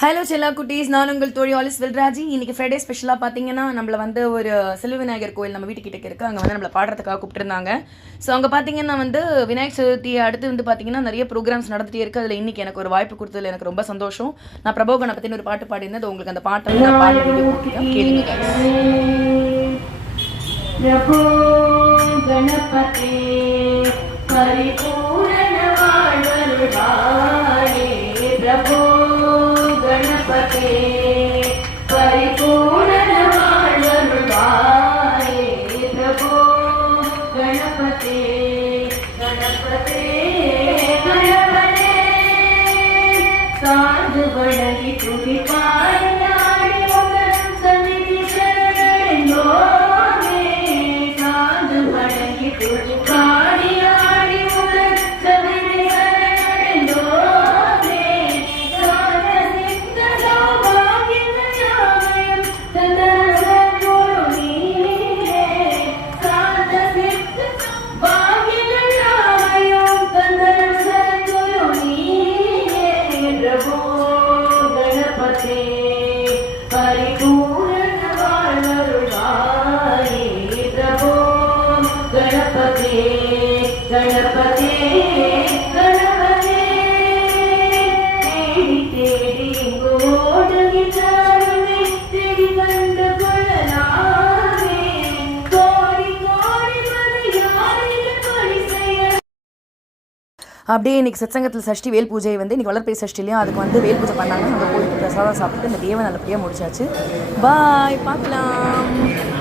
Hello செல்லா குட்டீஸ், நான் உங்கள் தோழி ஆலிஸ் வெல்ராஜி. இன்னைக்கு ஃப்ரைடே ஸ்பெஷலாக பார்த்தீங்கன்னா நம்மளை வந்து ஒரு செல்வ விநாயகர் கோயில் நம்ம வீட்டுக்கிட்ட இருக்குது. அங்கே வந்து நம்மளை பாடுறதுக்காக கூப்பிட்டுருந்தாங்க. ஸோ அங்கே பார்த்தீங்கன்னா வந்து விநாயகர் சதுர்த்தி அடுத்து வந்து பார்த்தீங்கன்னா நிறைய ப்ரோக்ராம்ஸ் நடந்துகிட்டே இருக்குது. அதில் இன்றைக்கி எனக்கு ஒரு வாய்ப்பு கொடுத்ததில் எனக்கு ரொம்ப சந்தோஷம். நான் பிரபோ கணபதினு ஒரு பாட்டு பாடியிருந்தது. உங்களுக்கு அந்த பாட்டை வந்து நான் பாடி வீடியோ கொடுத்துருக்கேன், கேளுங்க. பிரபோ கணபதி பரிபூரண வாழ்வருள்வாயே, பிரபோ गणपते परिपूर्ण வாழ்வருள்வாயே, பிரபோ गणपते गणपते गणपते சார்ந்து வணங்கி துதி பாடினாடி உங்கள் சந்நிதி சரணடைந்தோமே, சார்ந்து வணங்கி துதி பாடினாடி உங்கள் சந்நிதி சரணடைந்தோமே, परिपूर्ण வாழ்வருள்வாயே, பிரபோ गणपते गणपते गणपते தேடி தேடி இங்கு ஓடுகின்றாருமே, தேடி கண்டு கொள்ளலாமே, கோடி கோடி மலையாளிகள் கொடி செய்ய. அப்படியே இன்னைக்கு சத்சங்கத்தில் சஷ்டி வேல் பூஜை வந்து இன்னைக்கு வளர்ப்பை சஷ்டிலையும் அதுக்கு வந்து வேல் பூஜை பண்ணாங்க. அங்கே போயிட்டு பிரசாதம் சாப்பிட்டு இந்த தேவை நல்லபடியாக முடிச்சாச்சு. பாய், பார்க்கலாம்.